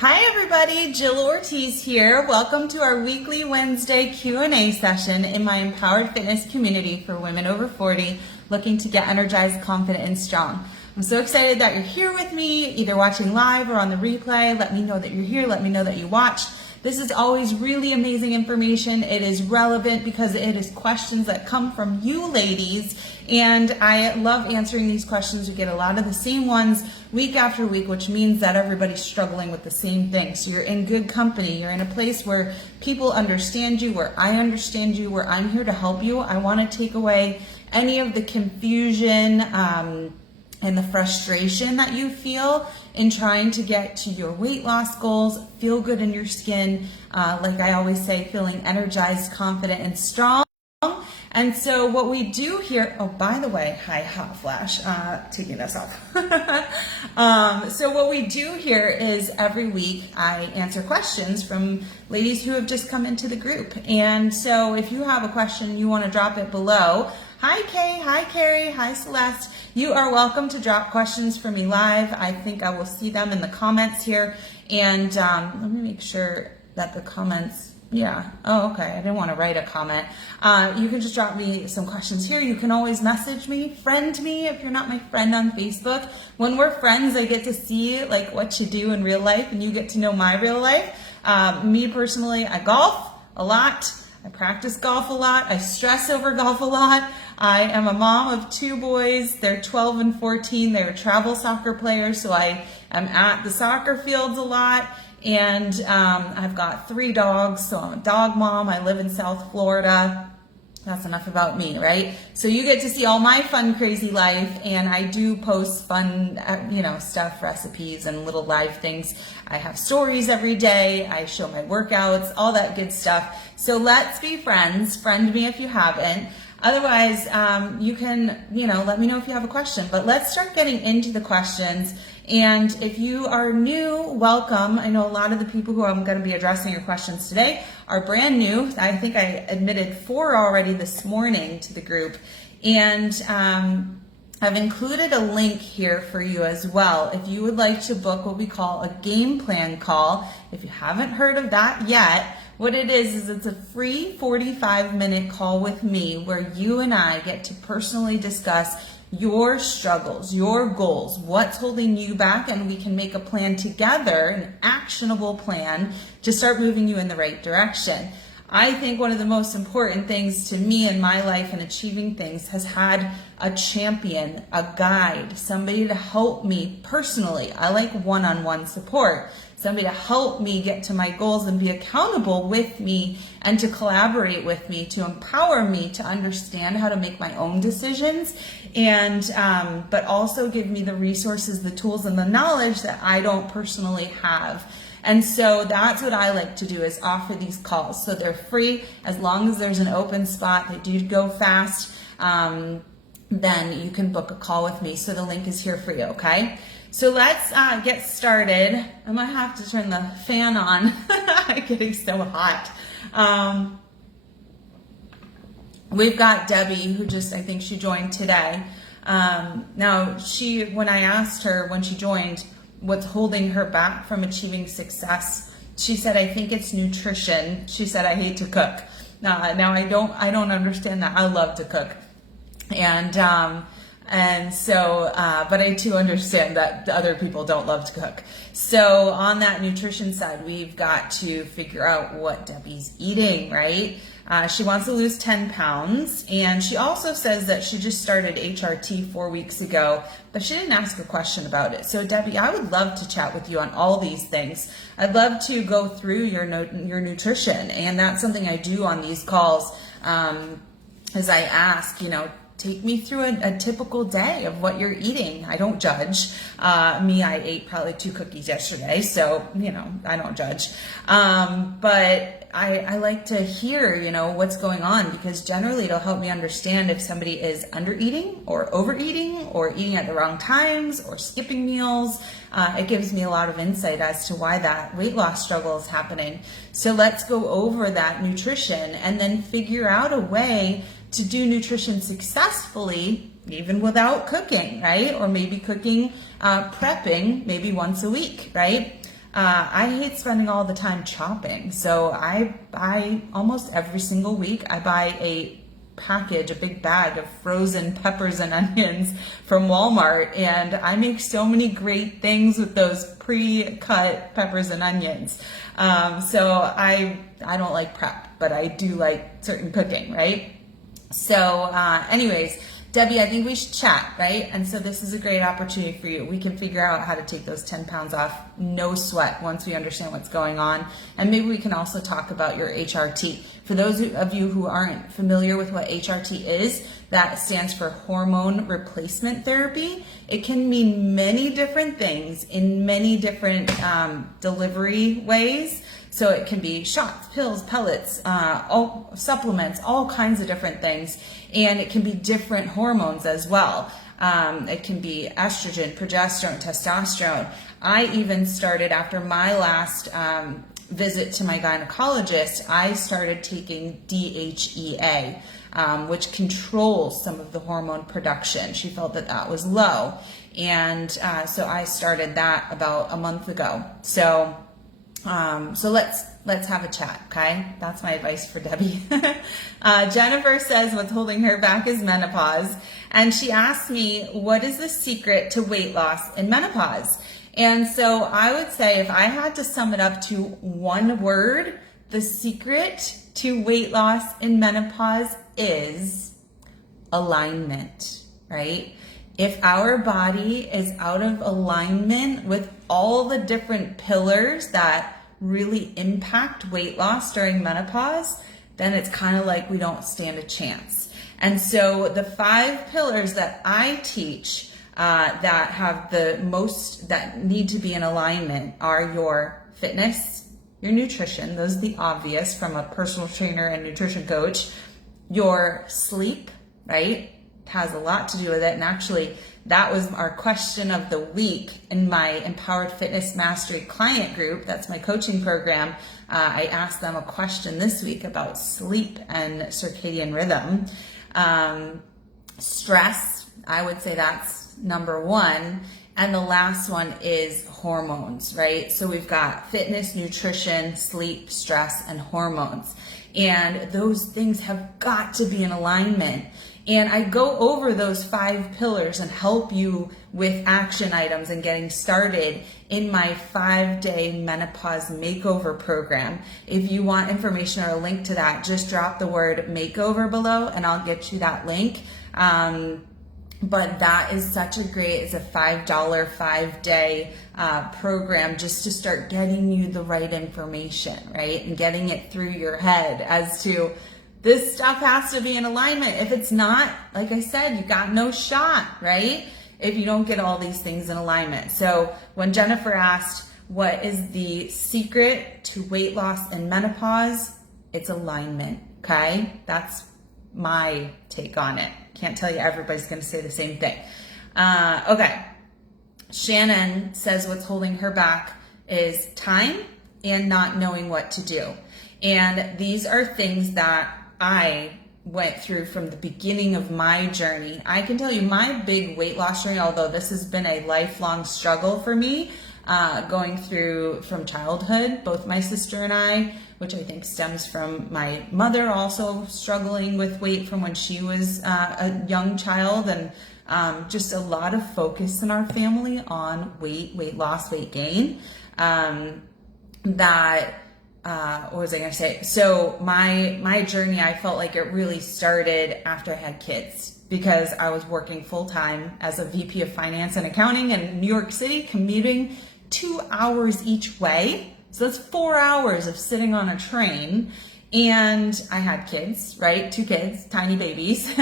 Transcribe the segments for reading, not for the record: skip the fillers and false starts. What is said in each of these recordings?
Hi everybody, Jill Ortiz here. Welcome to our weekly Wednesday Q&A session in my Empowered Fitness community for women over 40 looking to get energized, confident, and strong. I'm so excited that you're here with me, either watching live or on the replay. Let me know that you're here. Let me know that you watched. This is always really amazing information. It is relevant because it is questions that come from you ladies, and I love answering these questions. We get a lot of the same ones week after week, which means that everybody's struggling with the same thing. So you're in good company. You're in a place where people understand you, where I understand you, where I'm here to help you. I want to take away any of the confusion and the frustration that you feel in trying to get to your weight loss goals, feel good in your skin, like I always say, feeling energized, confident, and strong. And so what we do here, oh, by the way, hi, hot flash, taking this off. So what we do here is every week I answer questions from ladies who have just come into the group. And so if you have a question, you want to drop it below. Hi, Kay. Hi, Carrie. Hi, Celeste. You are welcome to drop questions for me live. I think I will see them in the comments here. And let me make sure that the comments, yeah. Oh, okay. I didn't want to write a comment. You can just drop me some questions here. You can always message me, friend me if you're not my friend on Facebook. When we're friends, I get to see like what you do in real life, and you get to know my real life. Me personally, I golf a lot. I practice golf a lot. I stress over golf a lot. I am a mom of two boys. They're 12 and 14. They're travel soccer players, so I am at the soccer fields a lot. And I've got 3 dogs, so I'm a dog mom. I live in South Florida. That's enough about me, right? So you get to see all my fun, crazy life, and I do post fun, stuff, recipes, and little live things. I have stories every day. I show my workouts, all that good stuff. So let's be friends. Friend me if you haven't. Otherwise, you can, let me know if you have a question. But let's start getting into the questions. And if you are new, welcome. I know a lot of the people who I'm going to be addressing your questions today are brand new. I think I admitted 4 already this morning to the group. And I've included a link here for you as well. If you would like to book what we call a game plan call, if you haven't heard of that yet, what it is it's a free 45-minute call with me where you and I get to personally discuss your struggles, your goals, what's holding you back, and we can make a plan together, an actionable plan to start moving you in the right direction. I think one of the most important things to me in my life and achieving things has had a champion, a guide, somebody to help me personally. I like one-on-one support. Somebody to help me get to my goals and be accountable with me and to collaborate with me, to empower me to understand how to make my own decisions, and but also give me the resources, the tools, and the knowledge that I don't personally have. And so that's what I like to do, is offer these calls. So they're free as long as there's an open spot. They do go fast. Then you can book a call with me. So the link is here for you, okay? So let's get started. I might have to turn the fan on. I'm getting so hot. We've got Debbie, who I think she joined today. Now, when I asked her when she joined what's holding her back from achieving success, she said, I think it's nutrition. She said, I hate to cook. Now I don't understand that. I love to cook. And so, but I too understand that other people don't love to cook. So on that nutrition side, we've got to figure out what Debbie's eating, right? She wants to lose 10 pounds. And she also says that she just started HRT 4 weeks ago, but she didn't ask a question about it. So Debbie, I would love to chat with you on all these things. I'd love to go through your nutrition. And that's something I do on these calls, as I ask, take me through a typical day of what you're eating. I don't judge. I ate probably 2 cookies yesterday, so, I don't judge. But I like to hear, what's going on, because generally it'll help me understand if somebody is under eating or overeating or eating at the wrong times or skipping meals. It gives me a lot of insight as to why that weight loss struggle is happening. So let's go over that nutrition and then figure out a way to do nutrition successfully, even without cooking, right? Or maybe cooking, prepping maybe once a week, right? I hate spending all the time chopping. So I buy almost every single week, I buy a big bag of frozen peppers and onions from Walmart, and I make so many great things with those pre-cut peppers and onions. So I don't like prep, but I do like certain cooking, right? So anyways, Debbie, I think we should chat, right? And so this is a great opportunity for you. We can figure out how to take those 10 pounds off, no sweat, once we understand what's going on. And maybe we can also talk about your HRT. For those of you who aren't familiar with what HRT is, that stands for hormone replacement therapy. It can mean many different things in many different delivery ways. So it can be shots, pills, pellets, all supplements, all kinds of different things. And it can be different hormones as well. It can be estrogen, progesterone, testosterone. I even started, after my last visit to my gynecologist, I started taking DHEA, which controls some of the hormone production. She felt that that was low. And so I started that about a month ago. So let's have a chat, okay? That's my advice for Debbie. Jennifer says what's holding her back is menopause. And she asked me, what is the secret to weight loss in menopause? And so I would say, if I had to sum it up to one word, the secret to weight loss in menopause is alignment, right? If our body is out of alignment with all the different pillars that really impact weight loss during menopause, then it's kind of like we don't stand a chance. And so the 5 pillars that I teach that have the most, that need to be in alignment, are your fitness, your nutrition, those are the obvious from a personal trainer and nutrition coach, your sleep, right? Has a lot to do with it. And actually, that was our question of the week in my Empowered Fitness Mastery client group. That's my coaching program. I asked them a question this week about sleep and circadian rhythm. Stress, I would say that's number 1. And the last one is hormones, right? So we've got fitness, nutrition, sleep, stress, and hormones. And those things have got to be in alignment. And I go over those 5 pillars and help you with action items and getting started in my 5-day menopause makeover program. If you want information or a link to that, just drop the word makeover below and I'll get you that link. But that is such a great, it's a $5 5-day program just to start getting you the right information, right? And getting it through your head as to, this stuff has to be in alignment. If it's not, like I said, you got no shot, right? If you don't get all these things in alignment. So when Jennifer asked, what is the secret to weight loss in menopause? It's alignment, okay? That's my take on it. Can't tell you everybody's going to say the same thing. Okay. Shannon says what's holding her back is time and not knowing what to do. And these are things that I went through from the beginning of my journey. I can tell you my big weight loss journey, although this has been a lifelong struggle for me, going through from childhood, both my sister and I, which I think stems from my mother also struggling with weight from when she was a young child, and just a lot of focus in our family on weight loss, weight gain. What was I going to say? So my journey, I felt like it really started after I had kids, because I was working full time as a VP of finance and accounting in New York City, commuting 2 hours each way. So that's 4 hours of sitting on a train. And I had kids, right? 2 kids, tiny babies.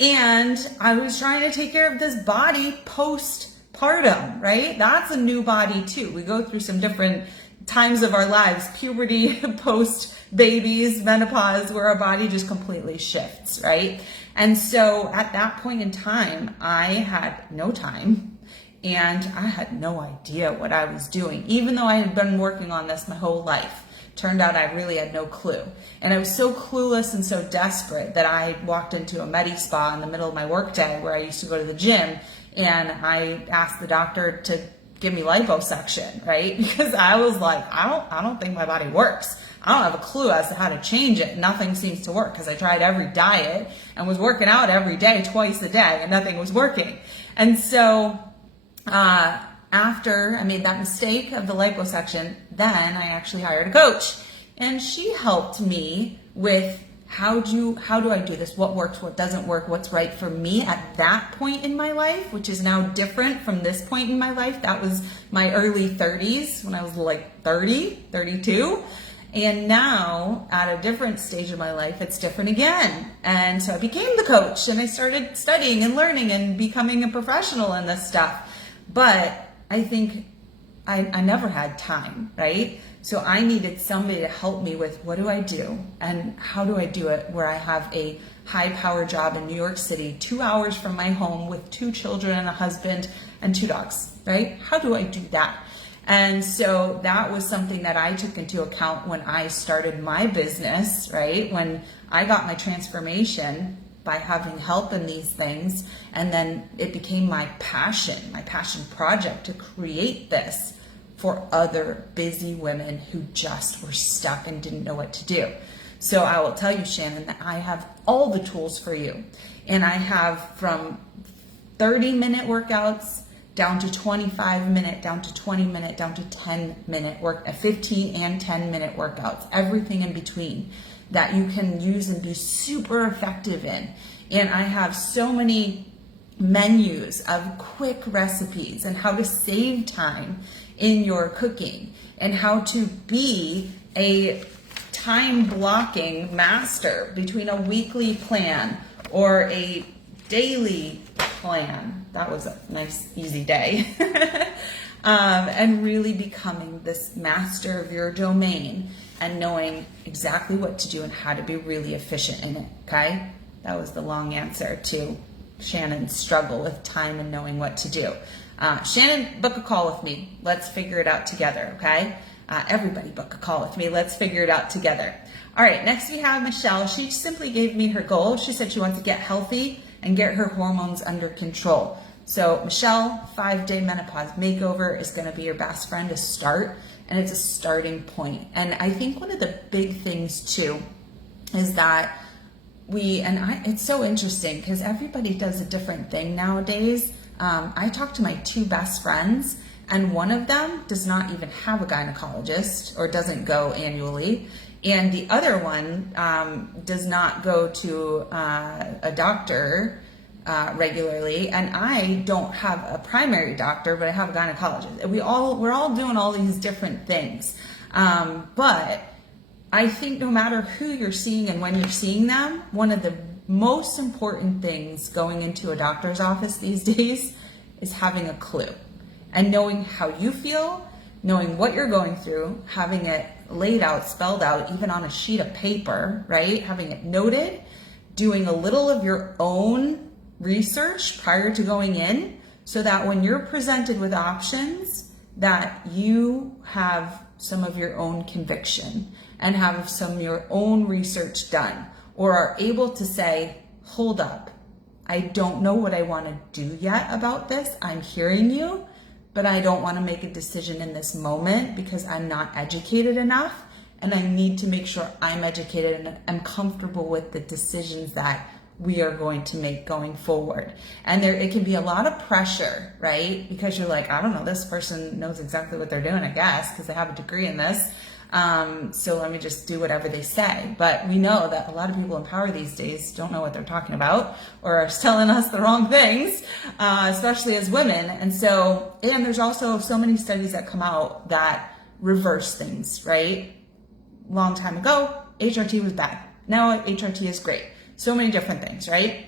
And I was trying to take care of this body postpartum, right? That's a new body too. We go through some different times of our lives, puberty, post babies, menopause, where our body just completely shifts, right? And so at that point in time, I had no time and I had no idea what I was doing, even though I had been working on this my whole life. Turned out I really had no clue. And I was so clueless and so desperate that I walked into a Medi-Spa in the middle of my workday where I used to go to the gym, and I asked the doctor to give me liposuction, right? Because I was like, I don't think my body works. I don't have a clue as to how to change it. Nothing seems to work because I tried every diet and was working out every day, twice a day, and nothing was working. And so after I made that mistake of the liposuction, then I actually hired a coach, and she helped me with how do I do this? What works? What doesn't work? What's right for me at that point in my life, which is now different from this point in my life. That was my early 30s when I was like 30, 32. And now at a different stage of my life, it's different again. And so I became the coach, and I started studying and learning and becoming a professional in this stuff. But I think I never had time, right? So I needed somebody to help me with what do I do and how do I do it where I have a high power job in New York City, 2 hours from my home with 2 children and a husband and 2 dogs, right? How do I do that? And so that was something that I took into account when I started my business, right? When I got my transformation by having help in these things, and then it became my passion project to create this for other busy women who just were stuck and didn't know what to do. So I will tell you, Shannon, that I have all the tools for you. And I have from 30-minute workouts down to 25-minute, down to 20-minute, down to 10-minute 15 and 10-minute workouts, everything in between that you can use and be super effective in. And I have so many menus of quick recipes and how to save time in your cooking and how to be a time blocking master between a weekly plan or a daily plan. That was a nice, easy day. And really becoming this master of your domain and knowing exactly what to do and how to be really efficient in it, okay? That was the long answer to Shannon's struggle with time and knowing what to do. Shannon, book a call with me. Let's figure it out together, okay? Everybody book a call with me. Let's figure it out together. All right, next we have Michelle. She simply gave me her goal. She said she wants to get healthy and get her hormones under control. So Michelle, 5-day menopause makeover is going to be your best friend to start, and it's a starting point. And I think one of the big things too is that it's so interesting because everybody does a different thing nowadays. I talked to my 2 best friends, and one of them does not even have a gynecologist or doesn't go annually. And the other one does not go to a doctor regularly. And I don't have a primary doctor, but I have a gynecologist. We're all doing all these different things. But I think no matter who you're seeing and when you're seeing them, one of the most important things going into a doctor's office these days is having a clue and knowing how you feel, knowing what you're going through, having it laid out, spelled out, even on a sheet of paper, right? Having it noted, doing a little of your own research prior to going in so that when you're presented with options that you have some of your own conviction and have some of your own research done, or are able to say, hold up, I don't know what I want to do yet about this. I'm hearing you, but I don't want to make a decision in this moment because I'm not educated enough, and I need to make sure I'm educated and I'm comfortable with the decisions that we are going to make going forward. And it can be a lot of pressure, right? Because you're like, I don't know, this person knows exactly what they're doing, I guess, because they have a degree in this. So let me just do whatever they say. But we know that a lot of people in power these days don't know what they're talking about or are telling us the wrong things, especially as women. And there's also so many studies that come out that reverse things, right? Long time ago, HRT was bad. Now HRT is great. So many different things, right?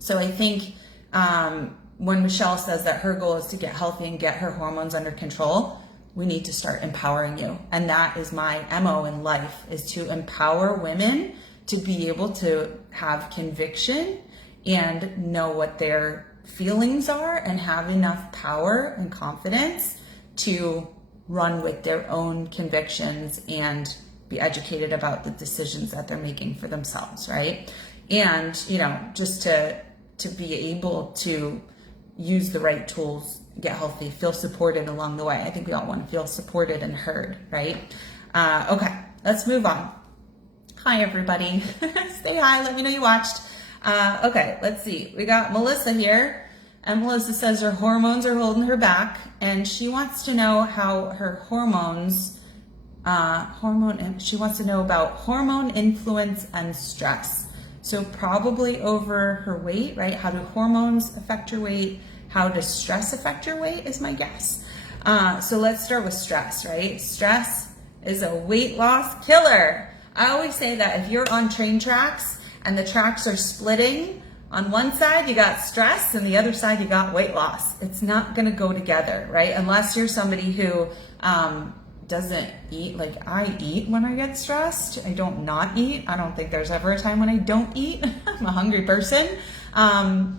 So I think when Michelle says that her goal is to get healthy and get her hormones under control, we need to start empowering you. And that is my MO in life, is to empower women to be able to have conviction and know what their feelings are and have enough power and confidence to run with their own convictions and be educated about the decisions that they're making for themselves, right? And, just to be able to use the right tools, get healthy, feel supported along the way. I think we all want to feel supported and heard, right? Okay, let's move on. Hi, everybody. Say hi. Let me know you watched. Okay, let's see. We got Melissa here. And Melissa says her hormones are holding her back. And she wants to know how her hormones, she wants to know about hormone influence and stress. So probably over her weight, right? How do hormones affect your weight? How does stress affect your weight is my guess. So let's start with stress, right? Stress is a weight loss killer. I always say that if you're on train tracks and the tracks are splitting, on one side you got stress and the other side you got weight loss. It's not gonna go together, right? Unless you're somebody who doesn't eat. Like I eat when I get stressed. I don't not eat. I don't think there's ever a time when I don't eat. I'm a hungry person.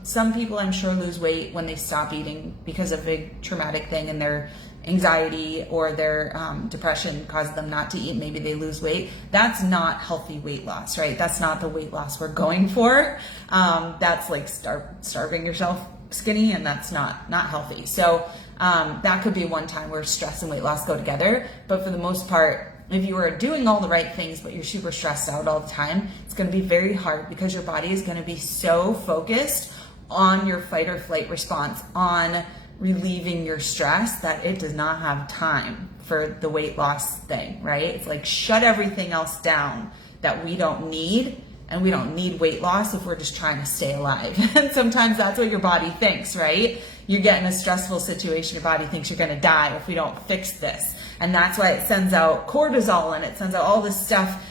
Some people I'm sure lose weight when they stop eating because of a big traumatic thing and their anxiety or their depression causes them not to eat. Maybe they lose weight. That's not healthy weight loss, right? That's not the weight loss we're going for. That's like starving yourself skinny, and that's not healthy. So that could be one time where stress and weight loss go together. But for the most part, if you are doing all the right things, but you're super stressed out all the time, it's going to be very hard because your body is going to be so focused on your fight or flight response, on relieving your stress, that it does not have time for the weight loss thing, right? It's like shut everything else down that we don't need. And we don't need weight loss if we're just trying to stay alive. And sometimes that's what your body thinks, right? You're getting a stressful situation, your body thinks you're gonna die if we don't fix this. And that's why it sends out cortisol and it sends out all this stuff,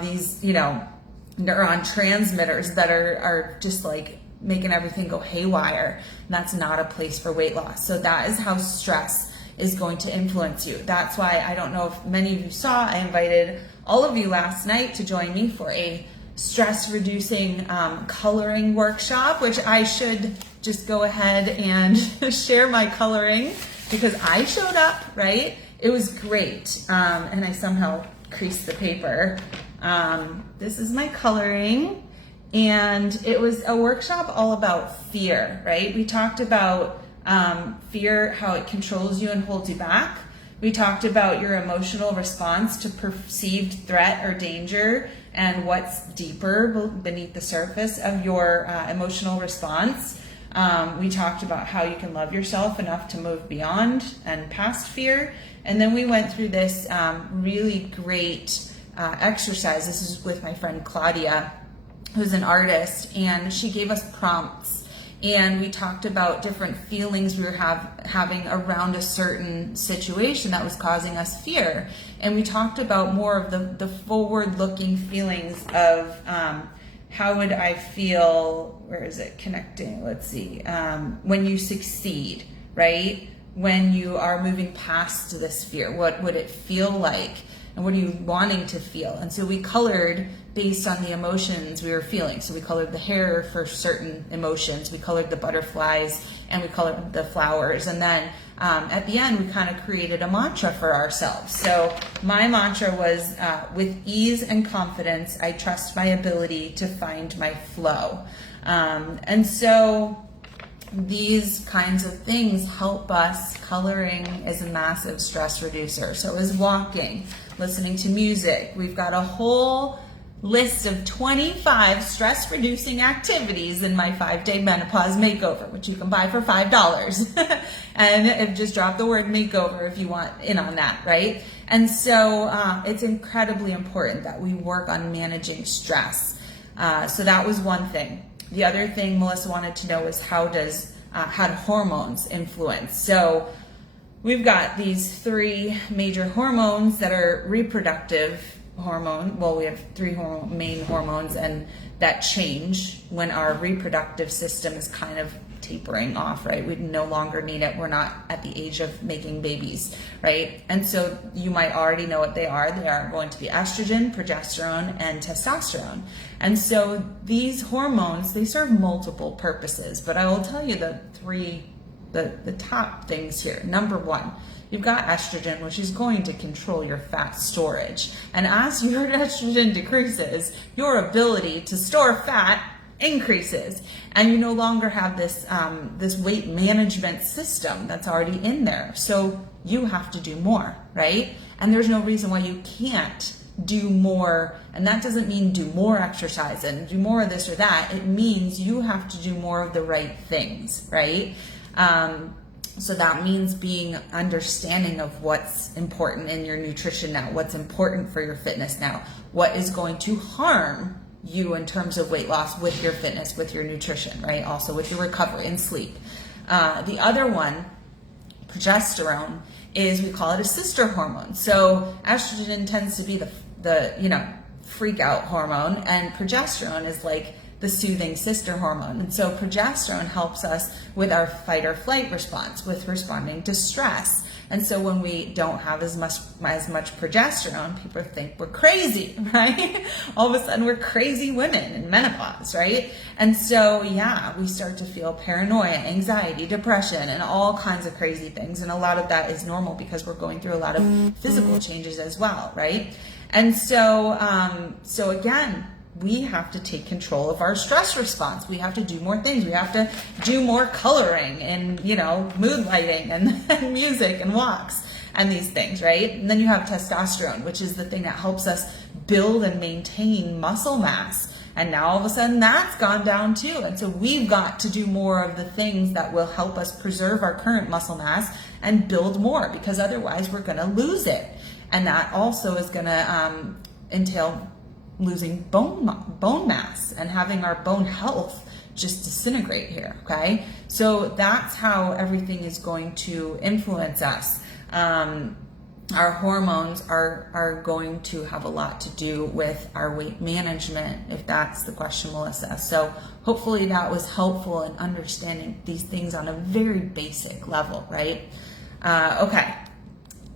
these, neuron transmitters that are just like making everything go haywire. And that's not a place for weight loss. So that is how stress is going to influence you. That's why I don't know if many of you saw, I invited all of you last night to join me for a stress reducing coloring workshop, which I should just go ahead and share my coloring because I showed up, right? It was great. And I somehow creased the paper. This is my coloring, and it was a workshop all about fear, right? We talked about fear, how it controls you and holds you back. We talked about your emotional response to perceived threat or danger and what's deeper beneath the surface of your emotional response. We talked about how you can love yourself enough to move beyond and past fear. And then we went through this really great exercise. This is with my friend Claudia, who's an artist, and she gave us prompts. And we talked about different feelings we were having around a certain situation that was causing us fear. And we talked about more of the forward-looking feelings of how would I feel, where is it connecting? Let's see, when you succeed, right? When you are moving past this fear, what would it feel like? And what are you wanting to feel? And so we colored based on the emotions we were feeling. So we colored the hair for certain emotions, we colored the butterflies, and we colored the flowers. And then at the end, we kind of created a mantra for ourselves. So my mantra was, with ease and confidence, I trust my ability to find my flow. And so these kinds of things help us. Coloring is a massive stress reducer. So is walking, listening to music. We've got a whole list of 25 stress reducing activities in my 5-day menopause makeover, which you can buy for $5. And just drop the word makeover if you want in on that, right? And so it's incredibly important that we work on managing stress. So that was one thing. The other thing Melissa wanted to know is how do hormones influence? So we've got these 3 major hormones that are reproductive hormone. Well, we have 3 main hormones, and that change when our reproductive system is kind of tapering off, right? We no longer need it. We're not at the age of making babies, right? And so you might already know what they are. They are going to be estrogen, progesterone, and testosterone. And so these hormones, they serve multiple purposes, but I will tell you the top things here. Number 1, you've got estrogen, which is going to control your fat storage. And as your estrogen decreases, your ability to store fat increases, and you no longer have this this weight management system that's already in there. So you have to do more, right? And there's no reason why you can't do more. And that doesn't mean do more exercise and do more of this or that. It means you have to do more of the right things, right? So that means being understanding of what's important in your nutrition now, what's important for your fitness now, what is going to harm you in terms of weight loss with your fitness, with your nutrition, right? Also with your recovery and sleep. The other one, progesterone, is we call it a sister hormone. So estrogen tends to be the freak out hormone, and progesterone is like the soothing sister hormone. And so progesterone helps us with our fight or flight response, with responding to stress. And so when we don't have as much progesterone, people think we're crazy, right? All of a sudden we're crazy women in menopause, right? And so, yeah, we start to feel paranoia, anxiety, depression, and all kinds of crazy things. And a lot of that is normal because we're going through a lot of physical changes as well, right? And so, again, we have to take control of our stress response. We have to do more things. We have to do more coloring and, mood lighting and music and walks and these things, right? And then you have testosterone, which is the thing that helps us build and maintain muscle mass. And now all of a sudden that's gone down too. And so we've got to do more of the things that will help us preserve our current muscle mass and build more, because otherwise we're going to lose it. And that also is going to entail losing bone mass and having our bone health just disintegrate here, okay? So that's how everything is going to influence us. Our hormones are going to have a lot to do with our weight management, if that's the question, Melissa. So hopefully that was helpful in understanding these things on a very basic level, right? Okay,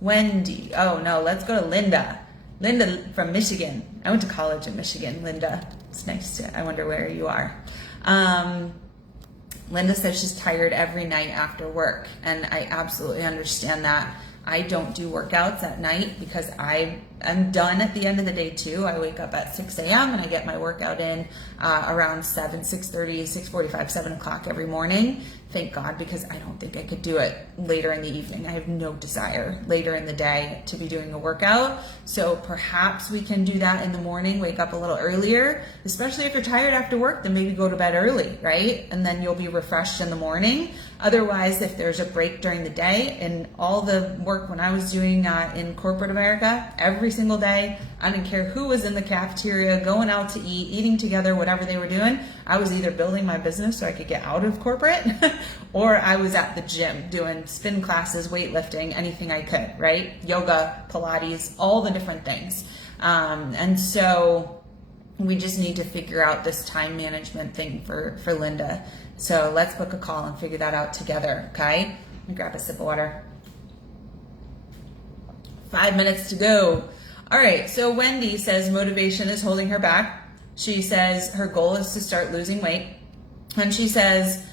Wendy. Oh no, let's go to Linda. Linda from Michigan. I went to college in Michigan, Linda. It's nice I wonder where you are. Linda says she's tired every night after work, and I absolutely understand that. I don't do workouts at night because I'm done at the end of the day too. I wake up at 6 a.m. and I get my workout in around 6:30, 6:45, 7 o'clock every morning. Thank God, because I don't think I could do it later in the evening. I have no desire later in the day to be doing a workout. So perhaps we can do that in the morning, wake up a little earlier, especially if you're tired after work, then maybe go to bed early, right? And then you'll be refreshed in the morning. Otherwise, if there's a break during the day, and all the work when I was doing in corporate America, every single day, I didn't care who was in the cafeteria, going out to eat, eating together, whatever they were doing, I was either building my business so I could get out of corporate or I was at the gym doing spin classes, weightlifting, anything I could, right? Yoga, Pilates, all the different things. And so we just need to figure out this time management thing for Linda. So let's book a call and figure that out together, okay? Let me grab a sip of water. 5 minutes to go. All right, so Wendy says motivation is holding her back. She says her goal is to start losing weight. And she says,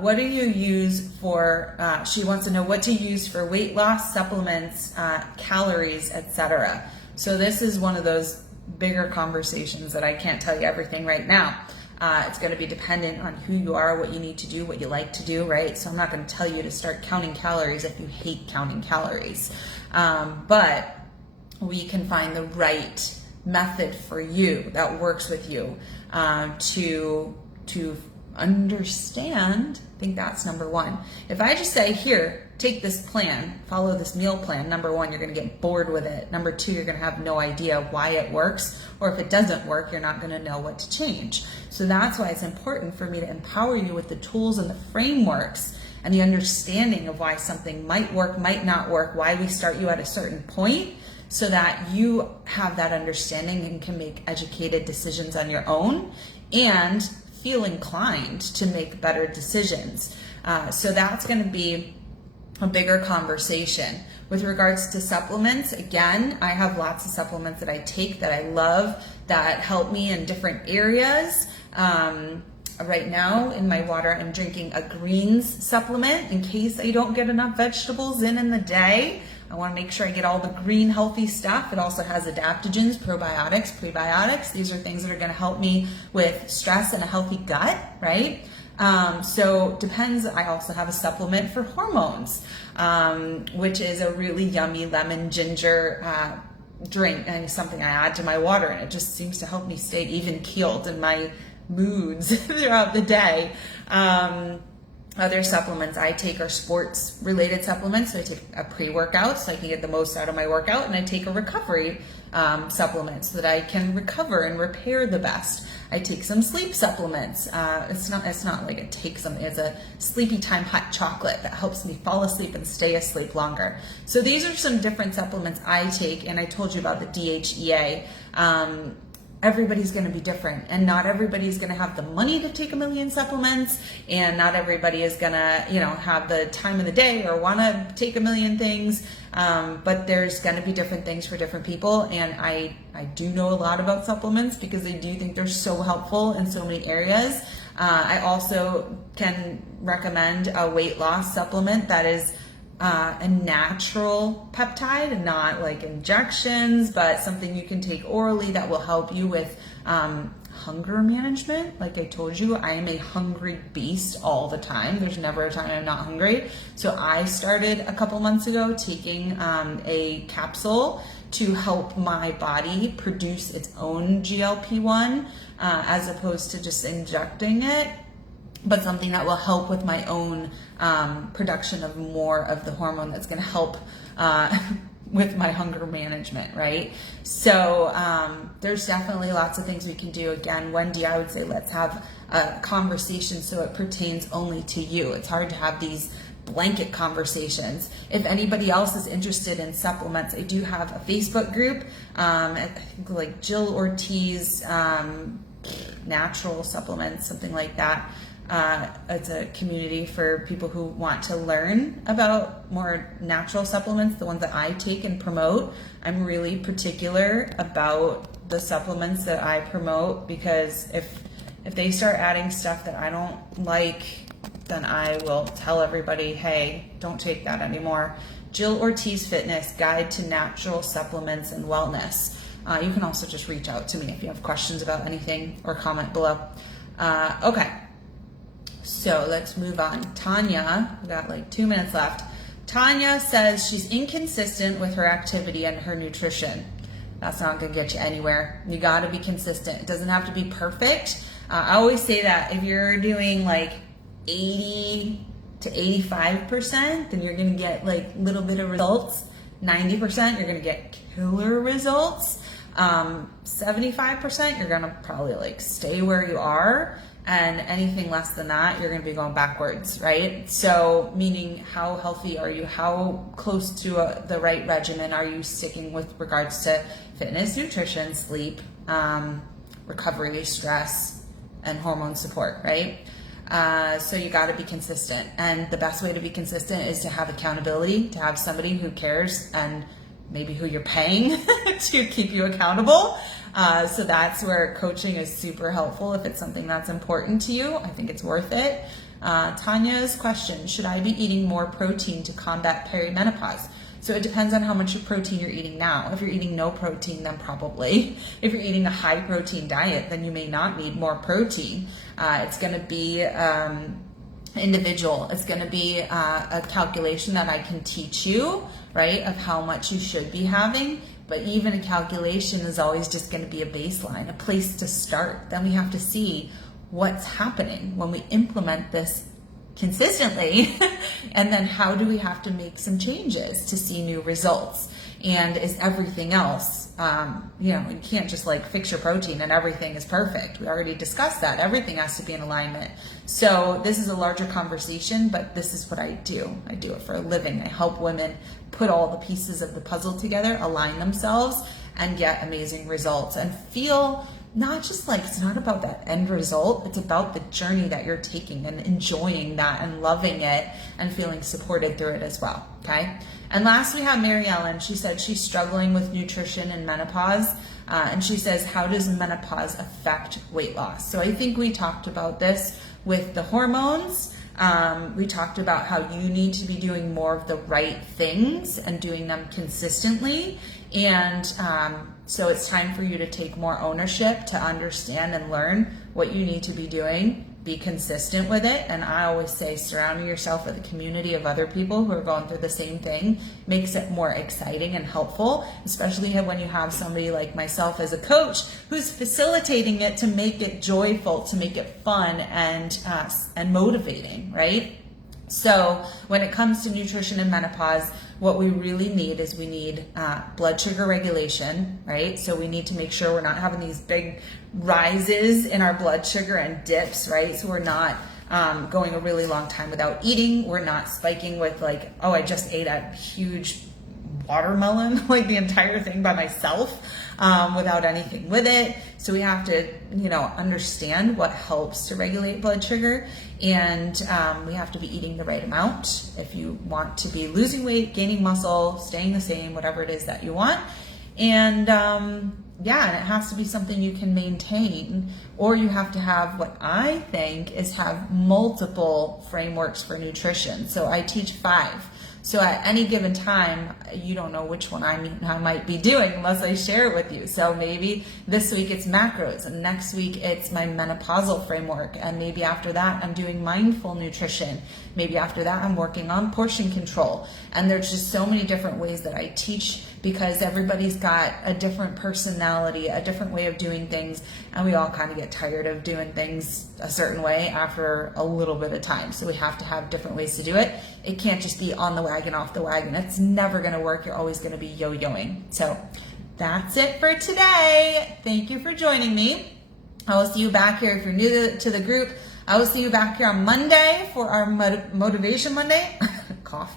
what do you use for, she wants to know what to use for weight loss, supplements, calories, etc. So this is one of those bigger conversations that I can't tell you everything right now. It's going to be dependent on who you are, what you need to do, what you like to do, right? So I'm not going to tell you to start counting calories if you hate counting calories. But we can find the right method for you that works with you to understand. I think that's number one. If I just say, here, take this plan, follow this meal plan, number one, you're going to get bored with it. Number two, you're going to have no idea why it works, or if it doesn't work, you're not going to know what to change. So that's why it's important for me to empower you with the tools and the frameworks and the understanding of why something might work, might not work, why we start you at a certain point, so that you have that understanding and can make educated decisions on your own and feel inclined to make better decisions. So that's going to be a bigger conversation. With regards to supplements, again, I have lots of supplements that I take that I love that help me in different areas. Right now in my water, I'm drinking a greens supplement in case I don't get enough vegetables in the day. I want to make sure I get all the green healthy stuff. It also has adaptogens, probiotics, prebiotics. These are things that are going to help me with stress and a healthy gut, right? So depends. I also have a supplement for hormones, which is a really yummy lemon ginger drink, and something I add to my water, and it just seems to help me stay even keeled in my moods throughout the day. Other supplements I take are sports related supplements. So I take a pre-workout so I can get the most out of my workout, and I take a recovery supplement so that I can recover and repair the best. I take some sleep supplements. It's not like it takes them. It's a sleepy time hot chocolate that helps me fall asleep and stay asleep longer. So these are some different supplements I take, and I told you about the DHEA. Everybody's going to be different, and not everybody's going to have the money to take a million supplements, and not everybody is going to, have the time of the day or want to take a million things. But there's going to be different things for different people. And I do know a lot about supplements because I do think they're so helpful in so many areas. I also can recommend a weight loss supplement that is a natural peptide, and not like injections, but something you can take orally that will help you with hunger management. Like I told you, I am a hungry beast all the time. There's never a time I'm not hungry. So I started a couple months ago taking a capsule to help my body produce its own GLP-1 as opposed to just injecting it, but something that will help with my own production of more of the hormone that's going to help with my hunger management, right? So there's definitely lots of things we can do. Again, Wendy, I would say let's have a conversation so it pertains only to you. It's hard to have these blanket conversations. If anybody else is interested in supplements, I do have a Facebook group, I think like Jill Ortiz Natural Supplements, something like that. It's a community for people who want to learn about more natural supplements, the ones that I take and promote. I'm really particular about the supplements that I promote, because if they start adding stuff that I don't like, then I will tell everybody, hey, don't take that anymore. Jill Ortiz Fitness, Guide to Natural Supplements and Wellness. You can also just reach out to me if you have questions about anything, or comment below. Okay. So let's move on. Tanya, we got like 2 minutes left. Tanya says she's inconsistent with her activity and her nutrition. That's not going to get you anywhere. You got to be consistent. It doesn't have to be perfect. I always say that if you're doing like 80 to 85%, then you're going to get like a little bit of results. 90%, you're going to get killer results. 75%, you're going to probably like stay where you are. And anything less than that, you're going to be going backwards, right? So meaning, how healthy are you? How close to the right regimen are you sticking with regards to fitness, nutrition, sleep, recovery, stress, and hormone support, right? So you got to be consistent. And the best way to be consistent is to have accountability, to have somebody who cares, and maybe who you're paying to keep you accountable. So that's where coaching is super helpful. If it's something that's important to you, I think it's worth it. Tanya's question, should I be eating more protein to combat perimenopause? So it depends on how much protein you're eating now. If you're eating no protein, then probably. If you're eating a high protein diet, then you may not need more protein. It's going to be individual. It's going to be a calculation that I can teach you, right, of how much you should be having. But even a calculation is always just going to be a baseline, a place to start. Then we have to see what's happening when we implement this consistently. And then how do we have to make some changes to see new results? And is everything else, you can't just like fix your protein and everything is perfect. We already discussed that. Everything has to be in alignment. So this is a larger conversation, but this is what I do. I do it for a living. I help women put all the pieces of the puzzle together, align themselves, and get amazing results, and feel not just like, it's not about that end result. It's about the journey that you're taking and enjoying that and loving it and feeling supported through it as well. Okay. And last we have Mary Ellen. She said she's struggling with nutrition and menopause. And she says, how does menopause affect weight loss? So I think we talked about this with the hormones. We talked about how you need to be doing more of the right things and doing them consistently. And so it's time for you to take more ownership, to understand and learn what you need to be doing. Be consistent with it. And I always say surrounding yourself with a community of other people who are going through the same thing makes it more exciting and helpful, especially when you have somebody like myself as a coach who's facilitating it to make it joyful, to make it fun and motivating, right? So when it comes to nutrition and menopause, what we really need is we need blood sugar regulation, right? So we need to make sure we're not having these big rises in our blood sugar and dips, right? So we're not going a really long time without eating. We're not spiking with like, oh, I just ate a huge watermelon, like the entire thing by myself without anything with it. So we have to, understand what helps to regulate blood sugar, and we have to be eating the right amount if you want to be losing weight, gaining muscle, staying the same, whatever it is that you want. And and it has to be something you can maintain, or you have to have what I think is have multiple frameworks for nutrition. So I teach 5. So at any given time, you don't know which one I might be doing unless I share it with you. So maybe this week it's macros, and next week it's my menopausal framework, and maybe after that I'm doing mindful nutrition. Maybe after that I'm working on portion control. And there's just so many different ways that I teach, because everybody's got a different personality, a different way of doing things, and we all kind of get tired of doing things a certain way after a little bit of time. So we have to have different ways to do it. It can't just be on the wagon, off the wagon. It's never going to work. You're always going to be yo-yoing. So that's it for today. Thank you for joining me. I will see you back here if you're new to the group. I will see you back here on Monday for our Motivation Monday. Cough.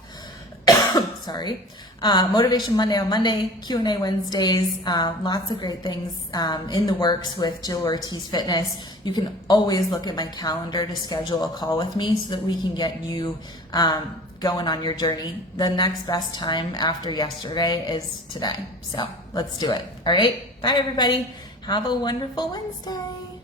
Sorry. Motivation Monday on Monday, Q&A Wednesdays, lots of great things in the works with Jill Ortiz Fitness. You can always look at my calendar to schedule a call with me so that we can get you going on your journey. The next best time after yesterday is today. So let's do it. All right. Bye, everybody. Have a wonderful Wednesday.